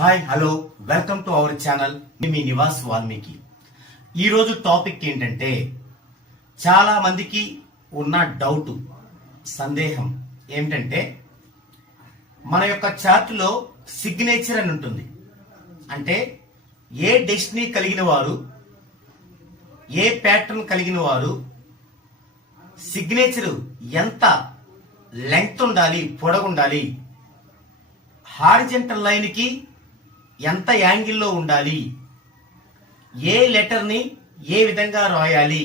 Hi hello welcome to our channel. మీ నివాస్ వాల్మీకి. ఈరోజు topic ఏంటంటే చాలా మందికి ఉన్న డౌట్ సందేహం ఏమిటంటే మన యొక్క చార్ట్లో సిగ్నేచర్ అని ఉంటుంది. అంటే ఏ డెస్టినీ కలిగిన వారు, ఏ ప్యాటర్న్ కలిగిన వారు సిగ్నేచర్ ఎంత లెంగ్త్ ఉండాలి, పొడగుండాలి, హారిజంటల్ లైన్ కి ఎంత యాంగిల్లో ఉండాలి, ఏ లెటర్ని ఏ విధంగా రాయాలి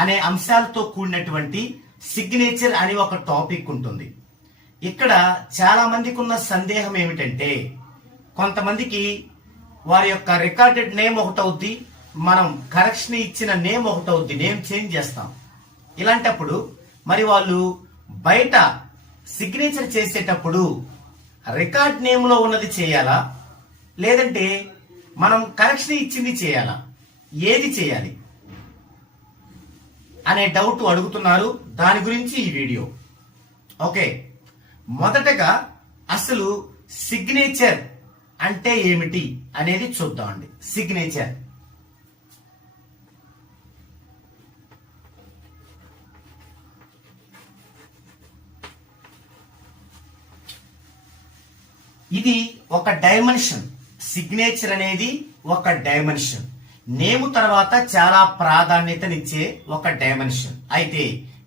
అనే అంశాలతో కూడినటువంటి సిగ్నేచర్ అని ఒక టాపిక్ ఉంటుంది. ఇక్కడ చాలా మందికి ఉన్న సందేహం ఏమిటంటే కొంతమందికి వారి యొక్క రికార్డెడ్ నేమ్ ఒకటవుద్ది, మనం కరెక్షన్ ఇచ్చిన నేమ్ ఒకటవుద్ది, నేమ్ చేంజ్ చేస్తాం. ఇలాంటప్పుడు మరి వాళ్ళు బయట సిగ్నేచర్ చేసేటప్పుడు రికార్డ్ నేమ్ లో ఉన్నది చేయాలా, లేదంటే మనం కరెక్షన్ ఇచ్చింది చేయాలా, ఏది చేయాలి అనే డౌట్ అడుగుతున్నారు. దాని గురించి ఈ వీడియో. ఓకే, మొదటగా అసలు సిగ్నేచర్ అంటే ఏమిటి అనేది చూద్దామండి. సిగ్నేచర్ ఇది ఒక డైమెన్షన్. సిగ్నేచర్ అనేది ఒక డైమెన్షన్. నేము తర్వాత చాలా ప్రాధాన్యతనిచ్చే ఒక డైమెన్షన్. అయితే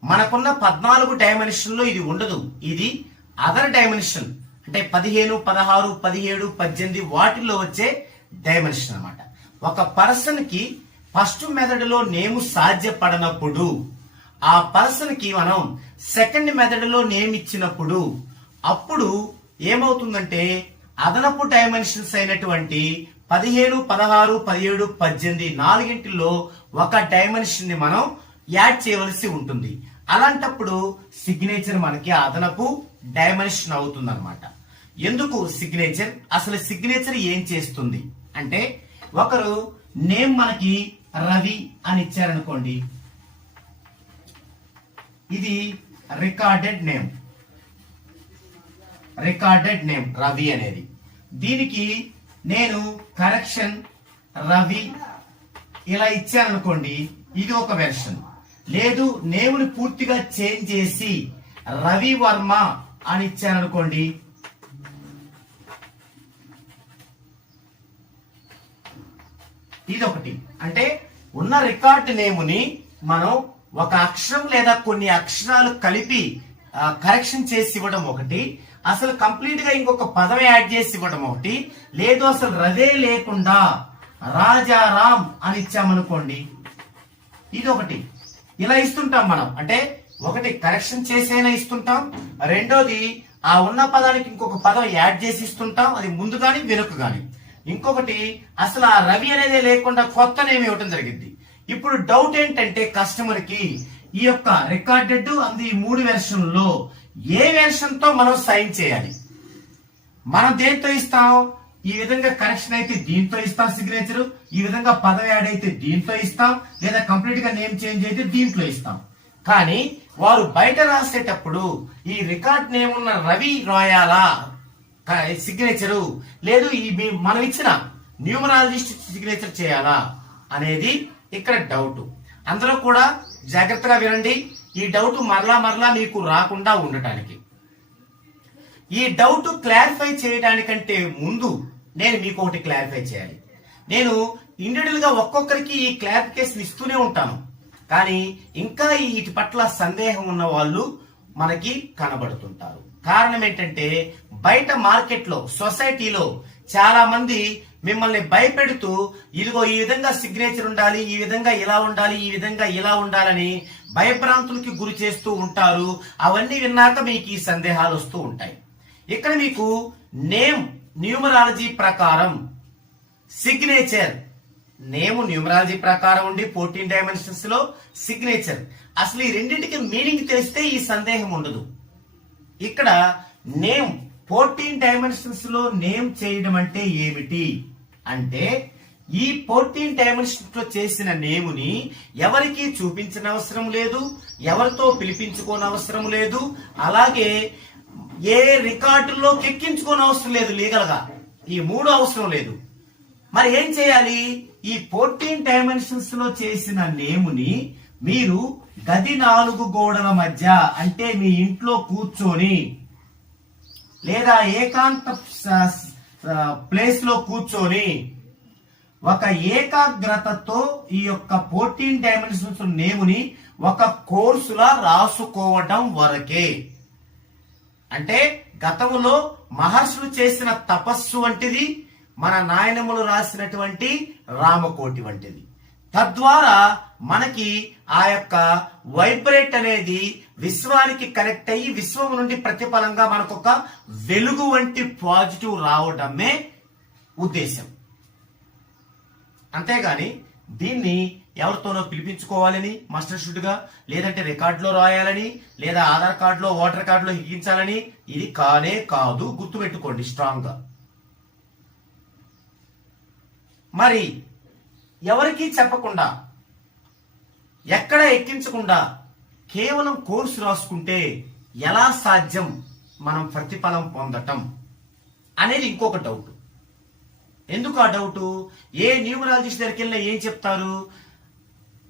మనకున్న 14 డైమెన్షన్లో ఇది ఉండదు. ఇది అదర్ డైమెన్షన్, అంటే 15, 16, 17, 18 వాటిల్లో వచ్చే డైమెన్షన్ అన్నమాట. ఒక పర్సన్ కి ఫస్ట్ మెథడ్ లో నేము సాధ్యపడనప్పుడు ఆ పర్సన్ కి మనం సెకండ్ మెథడ్ లో నేమ్ ఇచ్చినప్పుడు అప్పుడు ఏమవుతుందంటే అదనపు డైమెన్షన్స్ అయినటువంటి 15, 16, 17, 18 నాలుగింటిలో ఒక డైమెన్షన్ ని మనం యాడ్ చేయవలసి ఉంటుంది. అలాంటప్పుడు సిగ్నేచర్ మనకి అదనపు డైమెన్షన్ అవుతుంది అనమాట. ఎందుకు సిగ్నేచర్? అసలు సిగ్నేచర్ ఏం చేస్తుంది అంటే, ఒకరు నేమ్ మనకి రవి అని ఇచ్చారనుకోండి, ఇది రికార్డెడ్ నేమ్ రవి అనేది. దీనికి నేను కరెక్షన్ రవి ఇలా ఇచ్చాననుకోండి, ఇది ఒక వెర్షన్. లేదు నేముని పూర్తిగా చేంజ్ చేసి రవి వర్మ అని ఇచ్చాననుకోండి, ఇది ఒకటి. అంటే ఉన్న రికార్డ్ నేముని మనం ఒక అక్షరం లేదా కొన్ని అక్షరాలు కలిపి కరెక్షన్ చేసి ఇవ్వడం ఒకటి, అసలు కంప్లీట్ గా ఇంకొక పదం యాడ్ చేసి ఇవ్వడం ఒకటి, లేదు అసలు రవే లేకుండా రాజారాం అని ఇచ్చామనుకోండి, ఇది ఒకటి. ఇలా ఇస్తుంటాం మనం. అంటే ఒకటి కరెక్షన్ చేసైనా ఇస్తుంటాం, రెండోది ఆ ఉన్న పదానికి ఇంకొక పదం యాడ్ చేసి ఇస్తుంటాం, అది ముందు గాని వెనుక గాని. ఇంకొకటి అసలు ఆ రవి అనేది లేకుండా కొత్త నేమ్ ఇవ్వడం జరిగింది. ఇప్పుడు డౌట్ ఏంటంటే కస్టమర్ కి ఈ యొక్క రికార్డెడ్ అండ్ ఈ 3 వెర్షన్ లో ఏ వెర్షన్ తో మనం సైన్ చేయాలి? మనం దేంతో ఇస్తాం? ఈ విధంగా కరెక్షన్ అయితే దీంతో ఇస్తాం సిగ్నేచర్, ఈ విధంగా పదం యాడ్ అయితే దీంతో ఇస్తాం, లేదా కంప్లీట్ గా నేమ్ చేంజ్ అయితే దీంట్లో ఇస్తాం. కానీ వారు బయట రాసేటప్పుడు ఈ రికార్డ్ నేమ్ ఉన్న రవి రాయాలా సిగ్నేచరు, లేదు ఈ మనం ఇచ్చిన న్యూమరాలజిస్ట్ సిగ్నేచర్ చేయాలా అనేది ఇక్కడ డౌట్. అందరూ కూడా జాగ్రత్తగా వినండి. ఈ డౌట్ మరలా మీకు రాకుండా ఉండటానికి, ఈ డౌట్ క్లారిఫై చేయడానికంటే ముందు నేను మీకు ఒకటి క్లారిఫై చేయాలి. నేను ఇండివిజువల్ గా ఒక్కొక్కరికి ఈ క్లారిఫికేషన్ ఇస్తూనే ఉంటాను, కానీ ఇంకా వీటి పట్ల సందేహం ఉన్న వాళ్ళు మనకి కనబడుతుంటారు. కారణం ఏంటంటే బయట మార్కెట్ లో, సొసైటీలో చాలా మంది మిమ్మల్ని భయపెడుతూ ఇదిగో ఈ విధంగా సిగ్నేచర్ ఉండాలి, ఈ విధంగా ఇలా ఉండాలి, ఈ విధంగా ఇలా ఉండాలని భయభ్రాంతులకి గురి చేస్తూ ఉంటారు. అవన్నీ విన్నాక మీకు ఈ సందేహాలు వస్తూ ఉంటాయి. ఇక్కడ మీకు నేమ్ న్యూమరాలజీ ప్రకారం సిగ్నేచర్, నేమ్ న్యూమరాలజీ ప్రకారం ఉండి 14 డైమెన్షన్స్ లో సిగ్నేచర్, అసలు ఈ రెండింటికి మీనింగ్ తెలిస్తే ఈ సందేహం ఉండదు. ఇక్కడ నేమ్ 14 డైమెన్షన్స్ లో నేమ్ చేయడం అంటే ఏమిటి అంటే, ఈ 14 డైమెన్షన్స్ లో చేసిన నేముని ఎవరికి చూపించిన అవసరం లేదు, ఎవరితో పిలిపించుకోని అవసరం లేదు, అలాగే ఏ రికార్డుల్లో ఎక్కించుకోని అవసరం లేదు లీగల్ గా. ఈ మూడు అవసరం లేదు. మరి ఏం చేయాలి? ఈ 14 డైమెన్షన్స్ లో చేసిన నేముని మీరు గది 4 గోడల మధ్య, అంటే మీ ఇంట్లో కూర్చొని లేదా ఏకాంత ప్లేస్ లో కూర్చొని ఒక ఏకాగ్రతతో ఈ యొక్క 14 డైమెన్షన్స్ నేముని ఒక కోర్సులా రాసుకోవటం వరకే. అంటే గతంలో మహర్షులు చేసిన తపస్సు వంటిది, మన నాయనములు రాసినటువంటి రామకోటి వంటిది. తద్వారా మనకి ఆ యొక్క వైబ్రేట్ అనేది విశ్వానికి కనెక్ట్ అయ్యి విశ్వం నుండి ప్రతిఫలంగా మనకు ఒక వెలుగు వంటి పాజిటివ్ రావడమే ఉద్దేశం. అంతేగాని దీన్ని ఎవరితోనో పిలిపించుకోవాలని మాస్టర్ షూట్గా, లేదంటే రికార్డులో రాయాలని, లేదా ఆధార్ కార్డులో ఓటర్ కార్డులో ఎక్కించాలని ఇది కానే కాదు. గుర్తుపెట్టుకోండి స్ట్రాంగ్ గా. మరి ఎవరికీ చెప్పకుండా, ఎక్కడ ఎక్కించకుండా కేవలం కోర్సు రాసుకుంటే ఎలా సాధ్యం మనం ప్రతిఫలం పొందటం అనేది ఇంకొక డౌట్. ఎందుకు ఆ డౌట్? ఏ న్యూమరాలజిస్ట్ దగ్గరికి వెళ్ళినా ఏం చెప్తారు?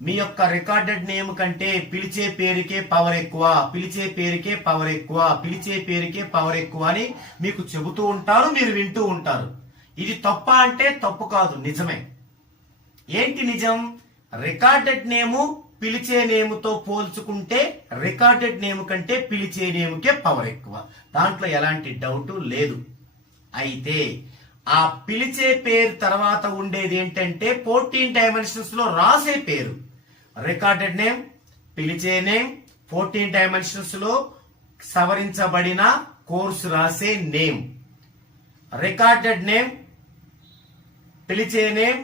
మీ యొక్క రికార్డెడ్ నేమ్ కంటే పిలిచే పేరుకే పవర్ ఎక్కువ, పిలిచే పేరుకే పవర్ ఎక్కువ, పిలిచే పేరుకే పవర్ ఎక్కువ అని మీకు చెబుతూ ఉంటారు, మీరు వింటూ ఉంటారు. ఇది తప్ప అంటే తప్పు కాదు, నిజమే. ఏంటి నిజం? రికార్డెడ్ నేము పిలిచే నేముతో పోల్చుకుంటే రికార్డెడ్ నేమ్ కంటే పిలిచే నేముకే పవర్ ఎక్కువ, దాంట్లో ఎలాంటి డౌట్ లేదు. అయితే ఆ పిలిచే పేరు తర్వాత ఉండేది ఏంటంటే 14 డైమెన్షన్స్ లో రాసే పేరు. రికార్డెడ్ నేమ్, పిలిచే నేమ్, 14 డైమెన్షన్స్ లో సవరించబడిన కోర్సు రాసే నేమ్. రికార్డెడ్ నేమ్, పిలిచే నేమ్,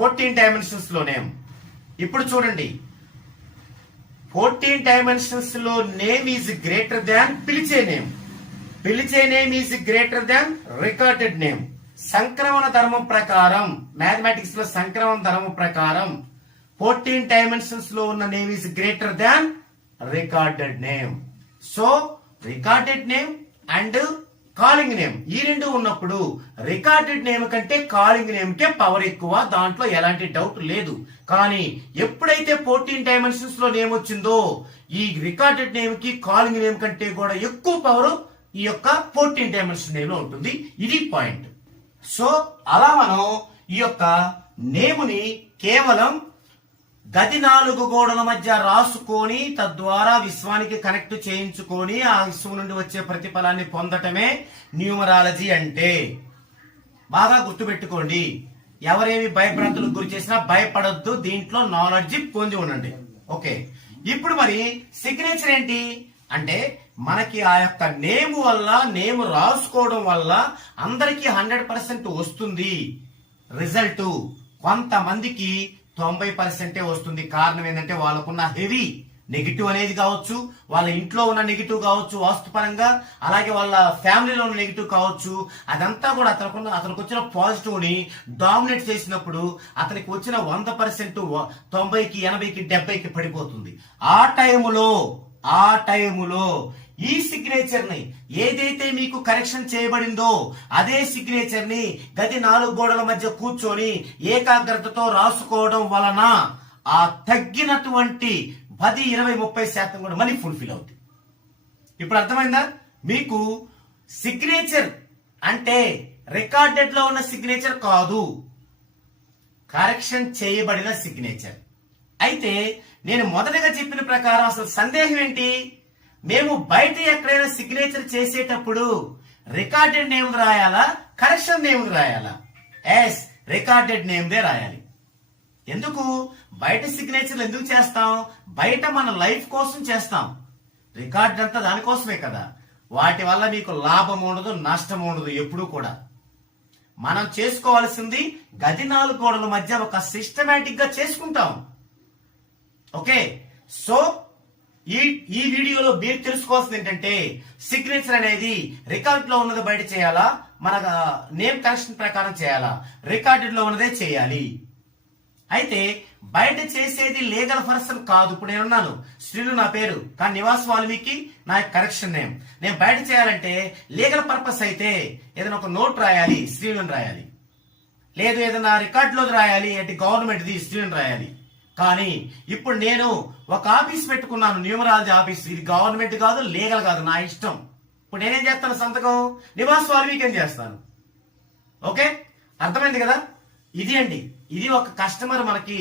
14 డైమెన్షన్స్ లో నేమ్. ఇప్పుడు చూడండి, 14 డైమెన్షన్స్ లో నేమ్ ఈజ్ గ్రేటర్ దాన్ పిలిచే నేమ్, పిలిచే name is greater than recorded name. సంక్రమణ ధర్మం ప్రకారం, మ్యాథమెటిక్స్ లో సంక్రమణ ధర్మం ప్రకారం 14 డైమెన్షన్స్ లో ఉన్న name is greater than recorded name. So recorded name and calling name ఈ రెండు ఉన్నప్పుడు రికార్డెడ్ నేమ్ కంటే కాలింగ్ నేమ్ కే పవర్ ఎక్కువ, దాంట్లో ఎలాంటి డౌట్ లేదు. కానీ ఎప్పుడైతే 14 డైమెన్షన్స్ లో నేమ్ వచ్చిందో ఈ రికార్డెడ్ నేమ్ కి కాలింగ్ నేమ్ కంటే కూడా ఎక్కువ పవర్ ఈ యొక్క 14 డైమెన్షన్ నేమ్ లో ఉంటుంది. ఇది పాయింట్. సో అలా మనం ఈ యొక్క నేముని కేవలం గది 4 గోడల మధ్య రాసుకొని తద్వారా విశ్వానికి కనెక్ట్ చేయించుకొని ఆ విశ్వం నుండి వచ్చే ప్రతిఫలాన్ని పొందటమే న్యూమరాలజీ అంటే. బాగా గుర్తుపెట్టుకోండి. ఎవరేమి భయభ్రాంతులకు గురి చేసినా భయపడొద్దు, దీంట్లో నాలెడ్జ్ పొంది ఉండండి. ఓకే, ఇప్పుడు మరి సిగ్నేచర్ ఏంటి అంటే మనకి ఆ యొక్క నేమ్ వల్ల, నేమ్ రాసుకోవడం వల్ల అందరికీ 100% వస్తుంది రిజల్ట్. కొంతమందికి 90% వస్తుంది. కారణం ఏంటంటే వాళ్ళకున్న హెవీ నెగిటివ్ అనేది కావచ్చు, వాళ్ళ ఇంట్లో ఉన్న నెగిటివ్ కావచ్చు వాస్తుపరంగా, అలాగే వాళ్ళ ఫ్యామిలీలో ఉన్న నెగిటివ్ కావచ్చు. అదంతా కూడా అతనికి వచ్చిన పాజిటివ్ ని డామినేట్ చేసినప్పుడు అతనికి వచ్చిన 100% 90కి 80కి 70కి పడిపోతుంది. ఆ టైములో ఈ సిగ్నేచర్ ని ఏదైతే మీకు కరెక్షన్ చేయబడిందో అదే సిగ్నేచర్ ని గది 4 గోడల మధ్య కూర్చొని ఏకాగ్రతతో రాసుకోవడం వలన ఆ తగ్గినటువంటి 10, 20, 30% కూడా మళ్ళీ ఫుల్ఫిల్ అవుతుంది. ఇప్పుడు అర్థమైందా మీకు? సిగ్నేచర్ అంటే రికార్డెడ్ లో ఉన్న సిగ్నేచర్ కాదు, కరెక్షన్ చేయబడిన సిగ్నేచర్. అయితే నేను మొదటగా చెప్పిన ప్రకారం అసలు సందేహం ఏంటి? మేము బయట ఎక్కడైనా సిగ్నేచర్ చేసేటప్పుడు రికార్డెడ్ నేమ్ రాయాలా, కరెక్షన్ నేమ్ రాయాలా? ఎస్, రికార్డెడ్ నేమ్దే రాయాలి. ఎందుకు? బయట సిగ్నేచర్లు ఎందుకు చేస్తాం? బయట మన లైఫ్ కోసం చేస్తాం. రికార్డ్ అంతా దానికోసమే కదా. వాటి వల్ల మీకు లాభం ఉండదు, నష్టం ఉండదు ఎప్పుడూ కూడా. మనం చేసుకోవాల్సింది గది 4 గోడల మధ్య ఒక సిస్టమేటిక్ గా చేసుకుంటాం. ఓకే, సో ఈ వీడియోలో మీరు తెలుసుకోవాల్సింది ఏంటంటే సిగ్నేచర్ అనేది రికార్డ్ లో ఉన్నది బయట చేయాలా, మన నేమ్ కరెక్షన్ ప్రకారం చేయాలా? రికార్డెడ్ లో ఉన్నదే చేయాలి. అయితే బయట చేసేది లీగల్ పర్సన్ కాదు. ఇప్పుడు నేనున్నాను, శ్రీను నా పేరు, కానీ నివాస్ వాల్మీకి నా కరెక్షన్ నేమ్. నేను బయట చేయాలంటే లీగల్ పర్పస్ అయితే ఏదైనా ఒక నోట్ రాయాలి, శ్రీను రాయాలి. లేదు ఏదైనా రికార్డులో రాయాలి అంటే గవర్నమెంట్ది శ్రీను రాయాలి. కానీ ఇప్పుడు నేను ఒక ఆఫీస్ పెట్టుకున్నాను, న్యూమరాలజీ ఆఫీస్. ఇది గవర్నమెంట్ కాదు, లీగల్ కాదు, నా ఇష్టం. ఇప్పుడు నేనేం చేస్తాను, సంతకం నివాస్ వాల్మీకి అని చేస్తాను. ఓకే, అర్థమైంది కదా? ఇది అండి, ఇది ఒక కస్టమర్ మనకి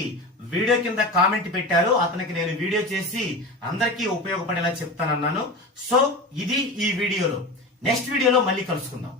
వీడియో కింద కామెంట్ పెట్టారు. అతనికి నేను వీడియో చేసి అందరికీ ఉపయోగపడేలా చెప్తానన్నాను. సో ఇది ఈ వీడియోలో. నెక్స్ట్ వీడియోలో మళ్ళీ కలుసుకుందాం.